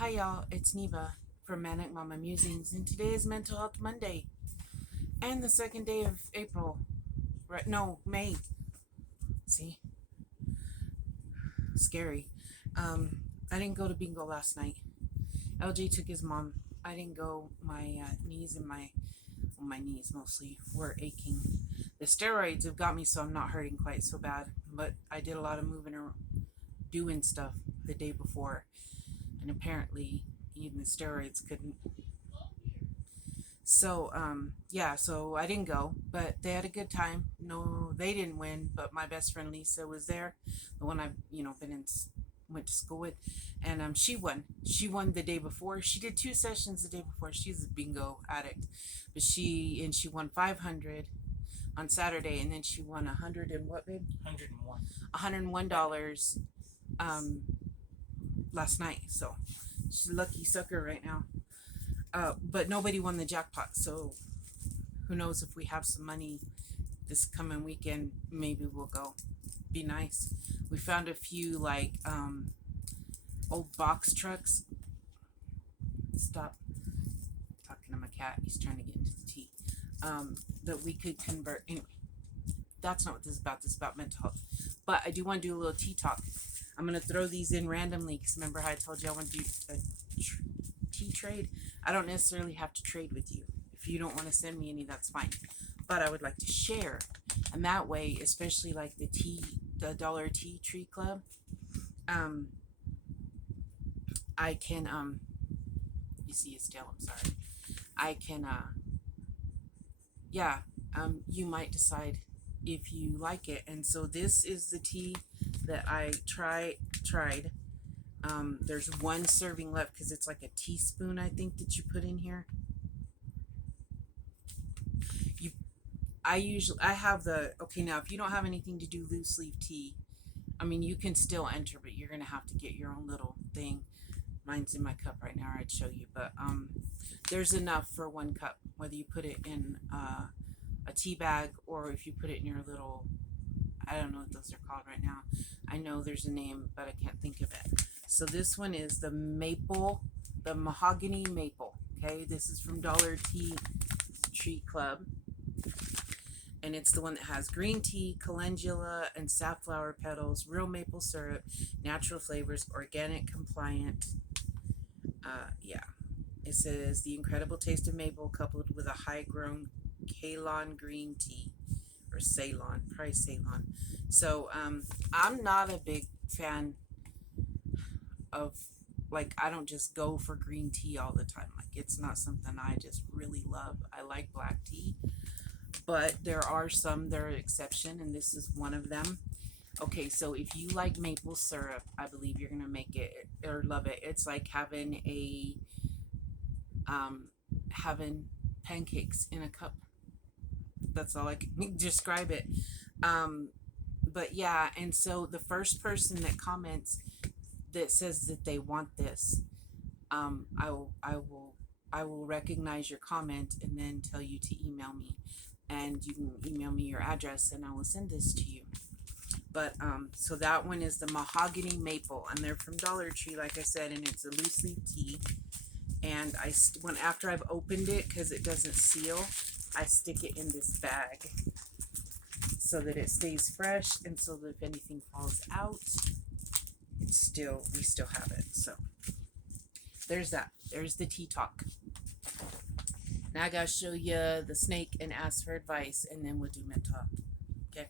Hi y'all, it's Neva from Manic Mama Musings, and today is Mental Health Monday and the second day of April. Right? No, May. See, scary. I didn't go to bingo last night. LJ took his mom. I didn't go. My knees and my knees mostly were aching. The steroids have got me so I'm not hurting quite so bad, but I did a lot of moving or doing stuff the day before, and apparently even the steroids couldn't. So I didn't go, but they had a good time. No, they didn't win, but my best friend Lisa was there, the one I've been in went to school with, and she won. She won the day before. She did two sessions the day before. She's a bingo addict, but she won 500 on Saturday, and then she won 100 and what, babe? 101. $101 last night. So she's a lucky sucker right now. But nobody won the jackpot, so who knows if we have some money this coming weekend, maybe we'll go. Be nice. We found a few like old box trucks. Stop talking to my cat. He's trying to get into the tea. That we could convert. Anyway, that's not what this is about. This is about mental health. But I do want to do a little tea talk. I'm going to throw these in randomly because remember how I told you I want to do a tea trade? I don't necessarily have to trade with you. If you don't want to send me any, that's fine. But I would like to share. And that way, especially like the Dollar Tea Tree Club, I can, you see his tail, I'm sorry. I can, you might decide if you like it. And so this is the tea that I tried. There's one serving left because it's like a teaspoon, I think, that you put in here. I have okay, now if you don't have anything to do loose leaf tea, I mean, you can still enter, but you're going to have to get your own little thing. Mine's in my cup right now, I'd show you, but there's enough for 1 cup, whether you put it in a tea bag or if you put it in your little, I don't know what those are called right now. I know there's a name, but I can't think of it. So this one is the mahogany maple. Okay, this is from Dollar Tea Tree Club. And it's the one that has green tea, calendula, and safflower petals, real maple syrup, natural flavors, organic compliant. It says the incredible taste of maple coupled with a high-grown Calhoun green tea, or Ceylon, probably Ceylon. So I'm not a big fan of, like, I don't just go for green tea all the time. Like, it's not something I just really love. I like black tea, but there are some that are exception, and this is one of them. Okay, so if you like maple syrup, I believe you're gonna make it or love it. It's like having having pancakes in a cup. That's all I can describe it. But yeah, and so the first person that comments that says that they want this, I will recognize your comment and then tell you to email me, and you can email me your address and I will send this to you. But so that one is the mahogany maple, and they're from Dollar Tree, like I said, and it's a loose leaf tea. And after I've opened it, because it doesn't seal, I stick it in this bag so that it stays fresh, and so that if anything falls out, we still have it. So there's that. There's the tea talk. Now I gotta show you the snake and ask for advice, and then we'll do mental health. Okay.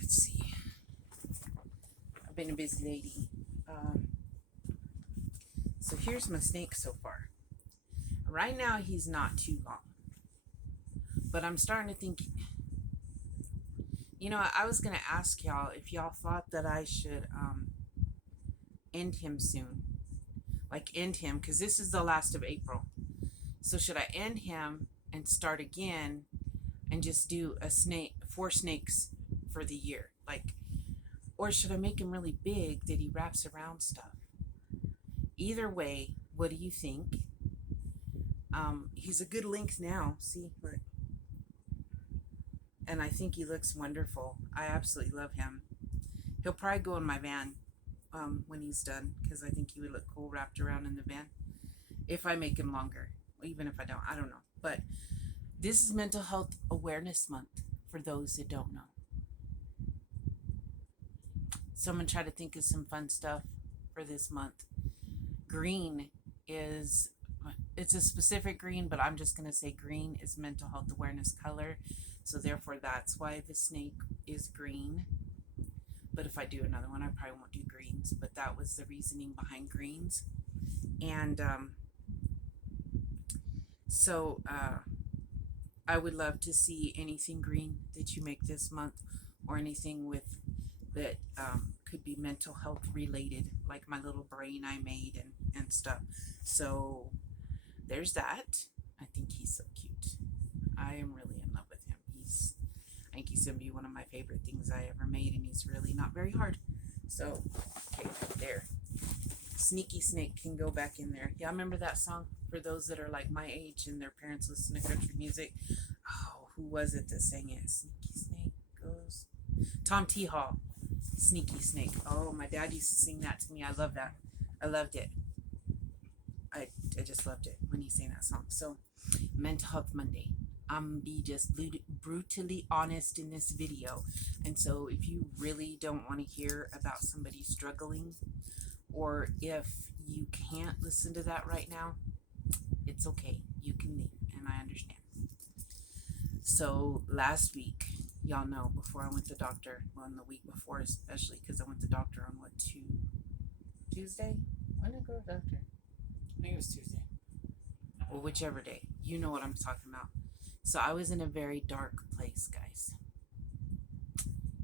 Let's see. I've been a busy lady. So here's my snake so far. Right now he's not too long, but I'm starting to think. I was gonna ask y'all if y'all thought that I should end him soon, like end him, because this is the last of April. So should I end him and start again, and just do 4 snakes for the year, like, or should I make him really big that he wraps around stuff? Either way, what do you think? He's a good length now. See, look. And I think he looks wonderful. I absolutely love him. He'll probably go in my van. when he's done, because I think he would look cool wrapped around in the van. If I make him longer, even if I don't know. But this is Mental Health Awareness Month for those that don't know. So I'm going to try to think of some fun stuff for this month. Green is, it's a specific green, but I'm just going to say green is mental health awareness color. So therefore that's why the snake is green. But if I do another one, I probably won't do greens, but that was the reasoning behind greens. And so I would love to see anything green that you make this month, or anything with that could be mental health related, like my little brain I made and stuff. So there's that. I think he's so cute. I am really in love with him. I think he's gonna be one of my favorite things I ever made, and he's really not very hard. So okay, there. Sneaky Snake can go back in there. Yeah, I remember that song for those that are like my age and their parents listen to country music. Oh, who was it that sang it? Sneaky Snake goes. Tom T. Hall. Sneaky Snake. Oh, my dad used to sing that to me. I love that. I loved it. I just loved it when he sang that song. So, Mental Health Monday. I'm be just brutally honest in this video. And so if you really don't want to hear about somebody struggling, or if you can't listen to that right now, it's okay. You can leave, and I understand. So last week, y'all know, before I went to the doctor, well, the week before especially, because I went to the doctor on what, Tuesday? When did I go to the doctor? I think it was Tuesday. Well, whichever day. You know what I'm talking about. So I was in a very dark place, guys.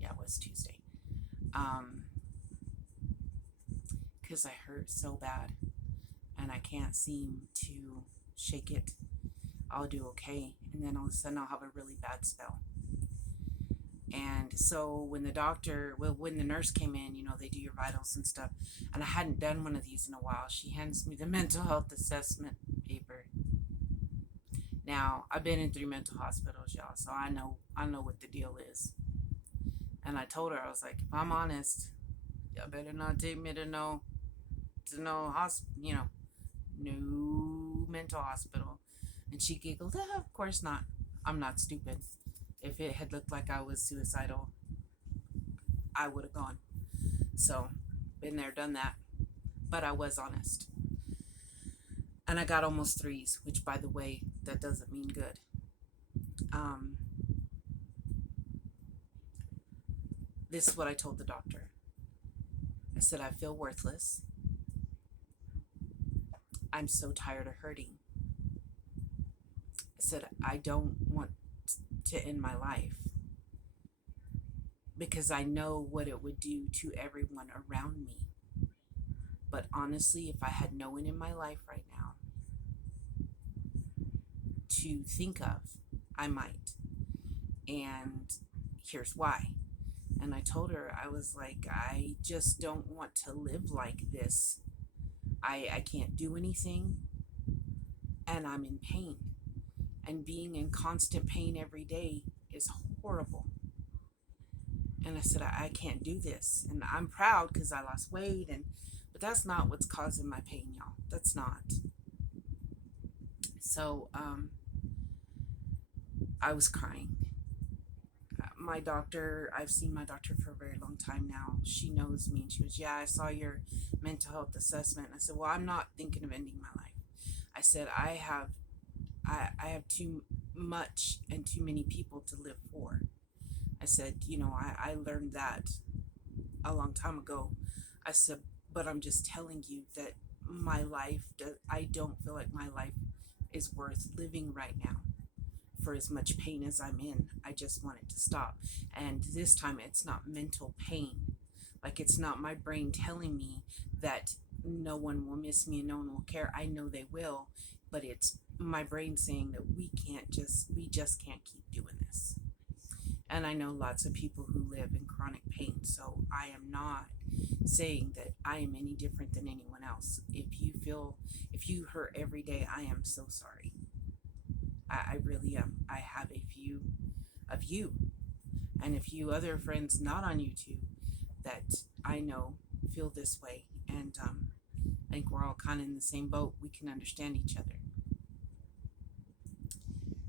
Yeah, it was Tuesday. Because I hurt so bad, and I can't seem to shake it. I'll do okay, and then all of a sudden I'll have a really bad spell. And so when the nurse came in, they do your vitals and stuff, and I hadn't done one of these in a while. She hands me the mental health assessment paper. Now, I've been in 3 mental hospitals, y'all, so I know what the deal is. And I told her, I was like, if I'm honest, y'all better not take me to no new mental hospital. And she giggled, of course not. I'm not stupid. If it had looked like I was suicidal, I would have gone. So, been there, done that. But I was honest. And I got almost 3s, which, by the way, that doesn't mean good. This is what I told the doctor. I said, I feel worthless. I'm so tired of hurting. I said, I don't want to end my life, because I know what it would do to everyone around me. But honestly, if I had no one in my life right now to think of, I might. And here's why. And I told her, I was like, I just don't want to live like this. I can't do anything, and I'm in pain. And being in constant pain every day is horrible. And I said, I can't do this. And I'm proud because I lost weight, but that's not what's causing my pain, y'all. That's not. So I was crying. My doctor, I've seen my doctor for a very long time now. She knows me, and she goes, yeah, I saw your mental health assessment. And I said, well, I'm not thinking of ending my life. I said, I have too much and too many people to live for. I said, I learned that a long time ago. I said, but I'm just telling you that my life, I don't feel like my life is worth living right now. For as much pain as I'm in, I just want it to stop. And this time it's not mental pain. Like, it's not my brain telling me that no one will miss me and no one will care. I know they will, but it's my brain saying that we just can't keep doing this. And I know lots of people who live in chronic pain, so I am not saying that I am any different than anyone else. If you hurt every day, I am so sorry. I really am. I have a few of you and a few other friends not on YouTube that I know feel this way. And I think we're all kind of in the same boat. We can understand each other.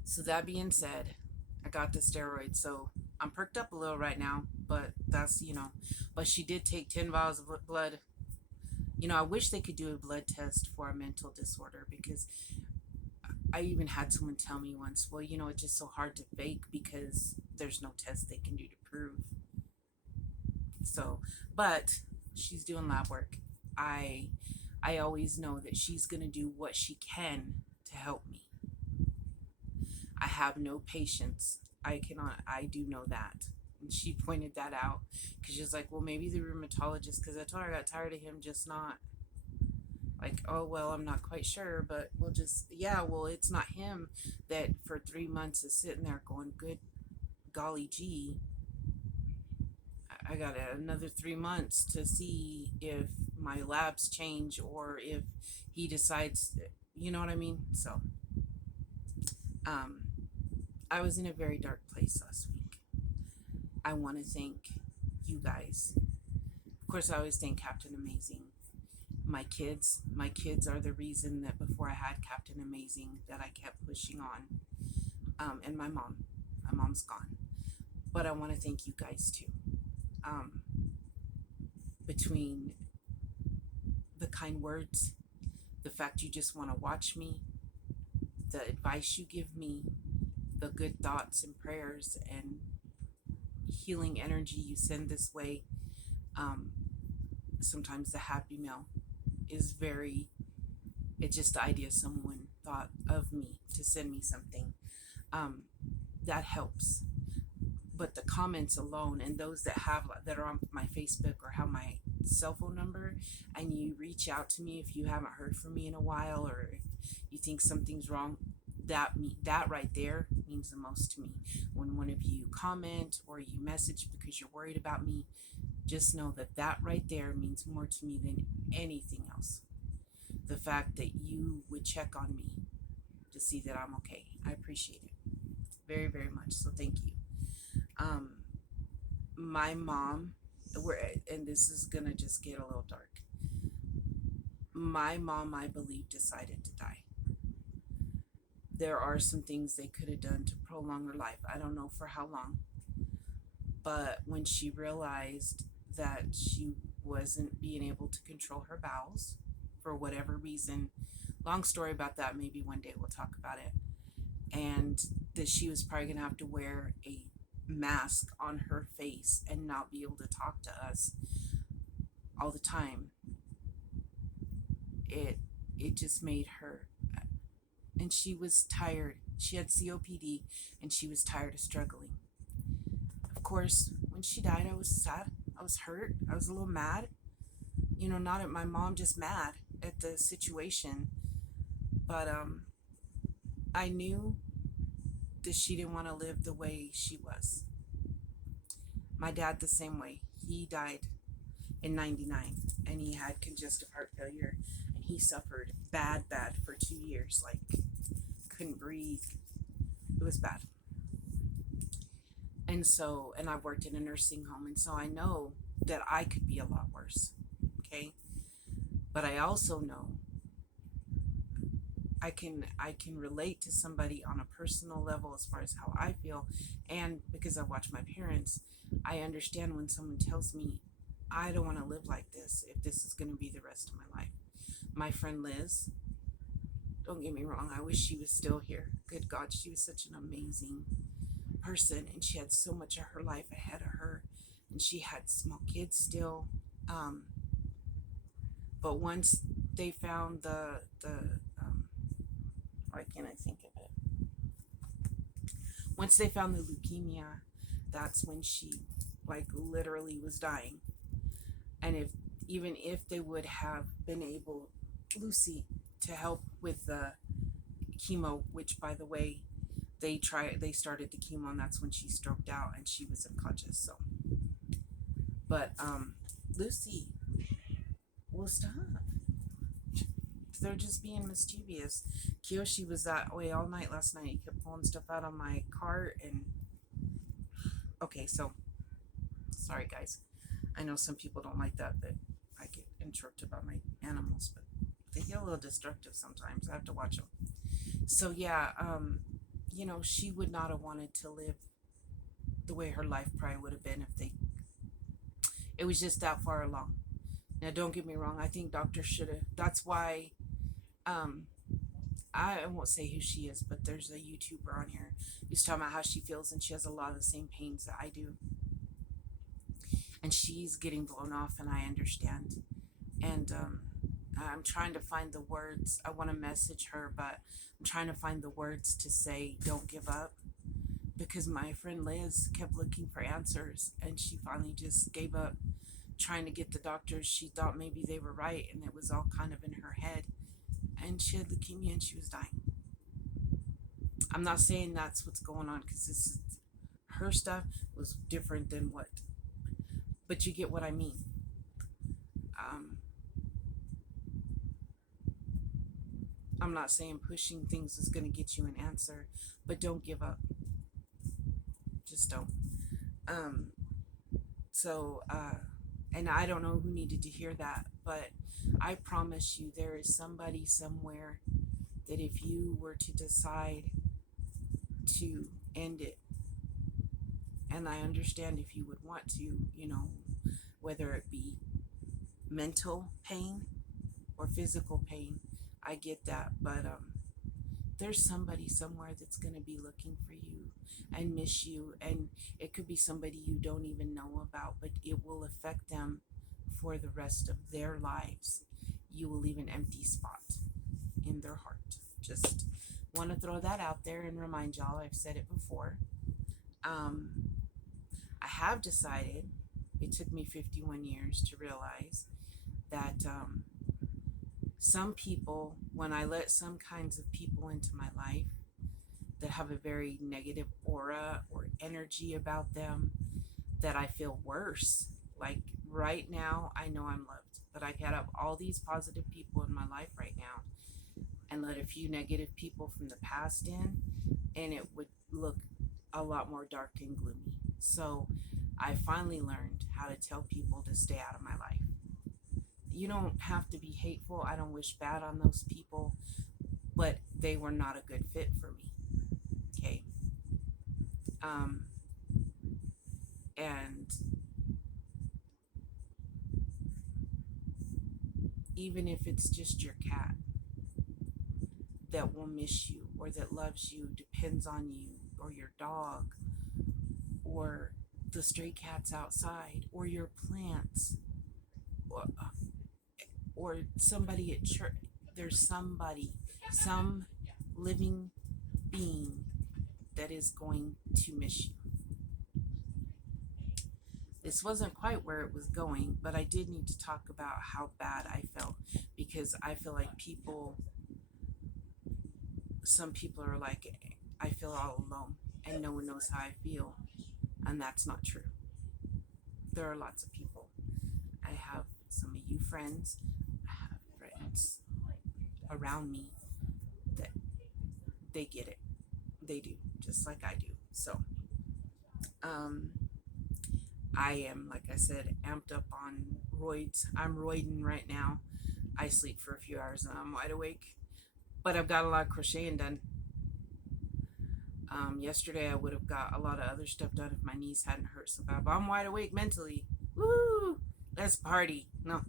So that being said, I got the steroids. So I'm perked up a little right now, but that's, but she did take 10 vials of blood. I wish they could do a blood test for a mental disorder, because I even had someone tell me once, well, it's just so hard to fake because there's no test they can do to prove. So, but she's doing lab work. I I always know that she's going to do what she can to help me. I have no patience. I cannot, I do know that. And she pointed that out because she's like, well, maybe the rheumatologist, because I told her I got tired of him just not, like, oh, well, I'm not quite sure, but we'll just, yeah, well, it's not him that for 3 months is sitting there going, good golly gee, I got another 3 months to see if my labs change or if he decides, you know what I mean? So, um, I was in a very dark place last week. I want to thank you guys. Of course, I always thank Captain Amazing. My kids are the reason that before I had Captain Amazing that I kept pushing on. And my mom's gone. But I want to thank you guys too. Um, between the kind words, the fact you just want to watch me, the advice you give me, the good thoughts and prayers and healing energy you send this way. Sometimes the happy mail is it's just the idea someone thought of me to send me something. That helps. But the comments alone, and those that are on my Facebook or have my cell phone number, and you reach out to me if you haven't heard from me in a while, or if you think something's wrong, that right there means the most to me. When one of you comment or you message because you're worried about me, just know that right there means more to me than anything else. The fact that you would check on me to see that I'm okay, I appreciate it very, very much. So thank you. My mom, and this is gonna just get a little dark. My mom, I believe, decided to die. There are some things they could have done to prolong her life. I don't know for how long, but when she realized that she wasn't being able to control her bowels for whatever reason, long story about that, maybe one day we'll talk about it, and that she was probably gonna have to wear a mask on her face and not be able to talk to us all the time, it just made her, and she was tired. She had COPD and she was tired of struggling. Of course, when she died, I was sad, I was hurt, I was a little mad, not at my mom, just mad at the situation. But I knew that she didn't want to live the way she was. My dad, the same way. He died in 99 and he had congestive heart failure, and he suffered bad for 2 years, like couldn't breathe. It was bad. And I worked in a nursing home, and so I know that I could be a lot worse. Okay. But I also know I can relate to somebody on a personal level as far as how I feel, and because I watch my parents, I understand when someone tells me I don't want to live like this if this is going to be the rest of my life. My friend Liz, don't get me wrong, I wish she was still here. Good God, she was such an amazing person, and she had so much of her life ahead of her, and she had small kids still. But once they found why can't I think of it? Once they found the leukemia, that's when she like literally was dying. And even if they would have been able, Lucy, to help with the chemo, which by the way, they started the chemo, and that's when she stroked out and she was unconscious. So, but Lucy will stop. They're just being mischievous. Kiyoshi was that way all night last night. He kept pulling stuff out on my cart, and okay, so sorry guys. I know some people don't like that, but chirped about my animals, but they get a little destructive sometimes. I have to watch them. So yeah, she would not have wanted to live the way her life probably would have been if it was just that far along. Now, don't get me wrong. I think doctors should have. That's why, um, I won't say who she is, but there's a YouTuber on here who's talking about how she feels, and she has a lot of the same pains that I do, and she's getting blown off, and I understand. And I'm trying to find the words. I want to message her, but I'm trying to find the words to say, "Don't give up," because my friend Liz kept looking for answers, and she finally just gave up trying to get the doctors. She thought maybe they were right, and it was all kind of in her head. And she had leukemia, and she was dying. I'm not saying that's what's going on, because this is her stuff was different than what, but you get what I mean. Um, I'm not saying pushing things is going to get you an answer, but don't give up. Just don't. Um, and I don't know who needed to hear that, but I promise you there is somebody somewhere that if you were to decide to end it, and I understand if you would want to, whether it be mental pain or physical pain, I get that, but there's somebody somewhere that's going to be looking for you and miss you, and it could be somebody you don't even know about, but it will affect them for the rest of their lives. You will leave an empty spot in their heart. Just want to throw that out there and remind y'all, I've said it before. I have decided, it took me 51 years to realize that some people, when I let some kinds of people into my life that have a very negative aura or energy about them, that I feel worse. Like right now, I know I'm loved, but I could have all these positive people in my life right now and let a few negative people from the past in, and it would look a lot more dark and gloomy. So I finally learned how to tell people to stay out of my life. You don't have to be hateful. I don't wish bad on those people, but they were not a good fit for me. Okay. And even if it's just your cat that will miss you or that loves you, depends on you, or your dog, or the stray cats outside, or your plants, or somebody at church, there's some living being that is going to miss you. This wasn't quite where it was going, but I did need to talk about how bad I felt, because I feel like some people are like, I feel all alone and no one knows how I feel. And that's not true. There are lots of people. I have some of you friends. I have friends around me that they get it. They do, just like I do. So, I am, like I said, amped up on roids. I'm roiding right now. I sleep for a few hours and I'm wide awake. But I've got a lot of crocheting done. Yesterday I would have got a lot of other stuff done if my knees hadn't hurt so bad. But I'm wide awake mentally. Woo! Let's party. No.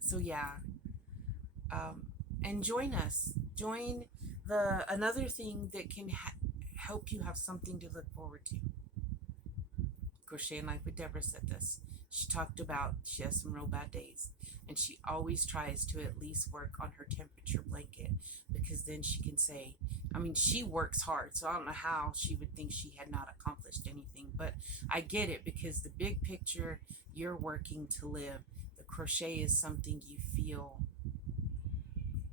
So yeah. And join us. Join another thing that can help you have something to look forward to. Crochet in Life with Deborah said this. She talked about she has some real bad days, and she always tries to at least work on her temperature blanket, because then she can say, she works hard, so I don't know how she would think she had not accomplished anything, but I get it, because the big picture, you're working to live. The crochet is something you feel.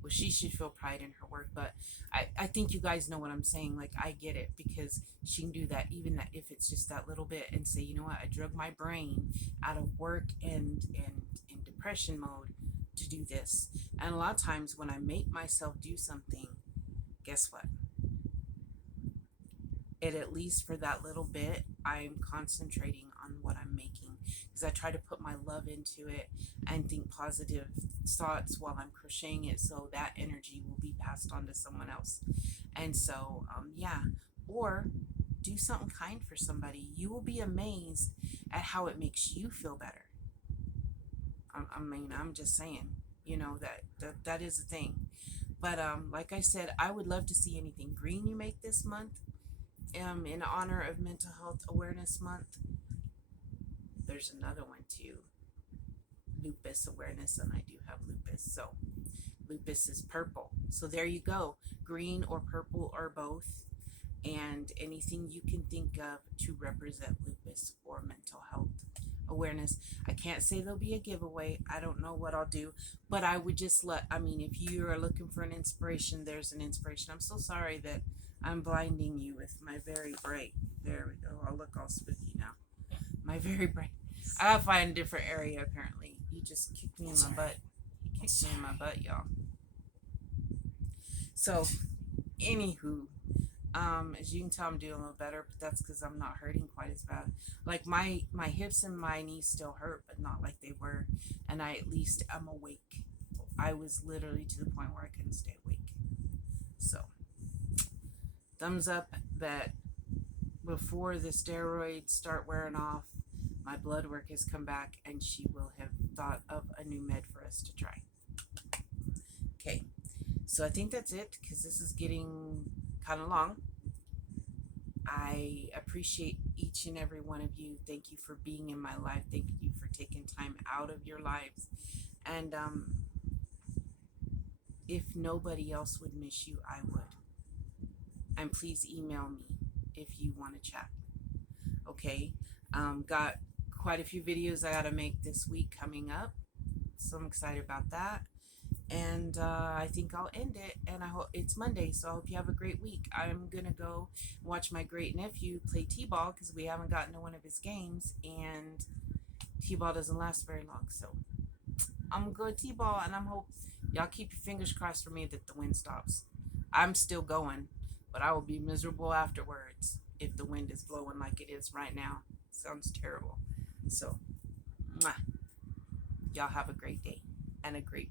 Well, she should feel pride in her work, but I think you guys know what I'm saying. Like, I get it, because she can do that, even that if it's just that little bit, and say, you know what, I drug my brain out of work and in depression mode to do this. And a lot of times when I make myself do something, guess what? It, at least for that little bit, I'm concentrating on what what I'm making, because I try to put my love into it and think positive thoughts while I'm crocheting it, so that energy will be passed on to someone else. And so, yeah, or do something kind for somebody. You will be amazed at how it makes you feel better. I mean, I'm just saying, that is a thing. But like I said, I would love to see anything green you make this month. In honor of Mental Health Awareness Month. There's another one too, lupus awareness, and I do have lupus. So lupus is purple. So there you go, green or purple or both, and anything you can think of to represent lupus or mental health awareness. I can't say there'll be a giveaway. I don't know what I'll do, but I would just if you are looking for an inspiration, there's an inspiration. I'm so sorry that I'm blinding you with my very bright. There we go. I'll look all spooky now. My very bright. I gotta find a different area apparently. You just kicked me in my butt. You kicked me in my butt, y'all. So, anywho, as you can tell, I'm doing a little better, but that's because I'm not hurting quite as bad. Like my hips and my knees still hurt, but not like they were, and I at least am awake. I was literally to the point where I couldn't stay awake. So, thumbs up that before the steroids start wearing off, my blood work has come back, and she will have thought of a new med for us to try. Okay, so I think that's it, because this is getting kind of long. I appreciate each and every one of you. Thank you for being in my life. Thank you for taking time out of your lives. And if nobody else would miss you, I would. And please email me if you want to chat. Okay, got quite a few videos I got to make this week coming up, so I'm excited about that. And I think I'll end it, and I hope it's Monday, so I hope you have a great week. I'm gonna go watch my great nephew play t-ball, because we haven't gotten to one of his games, and t-ball doesn't last very long. So I'm gonna go t-ball, and I'm hope y'all keep your fingers crossed for me that the wind stops. I'm still going, but I will be miserable afterwards if the wind is blowing like it is right now. Sounds terrible. So, mwah. Y'all have a great day and a great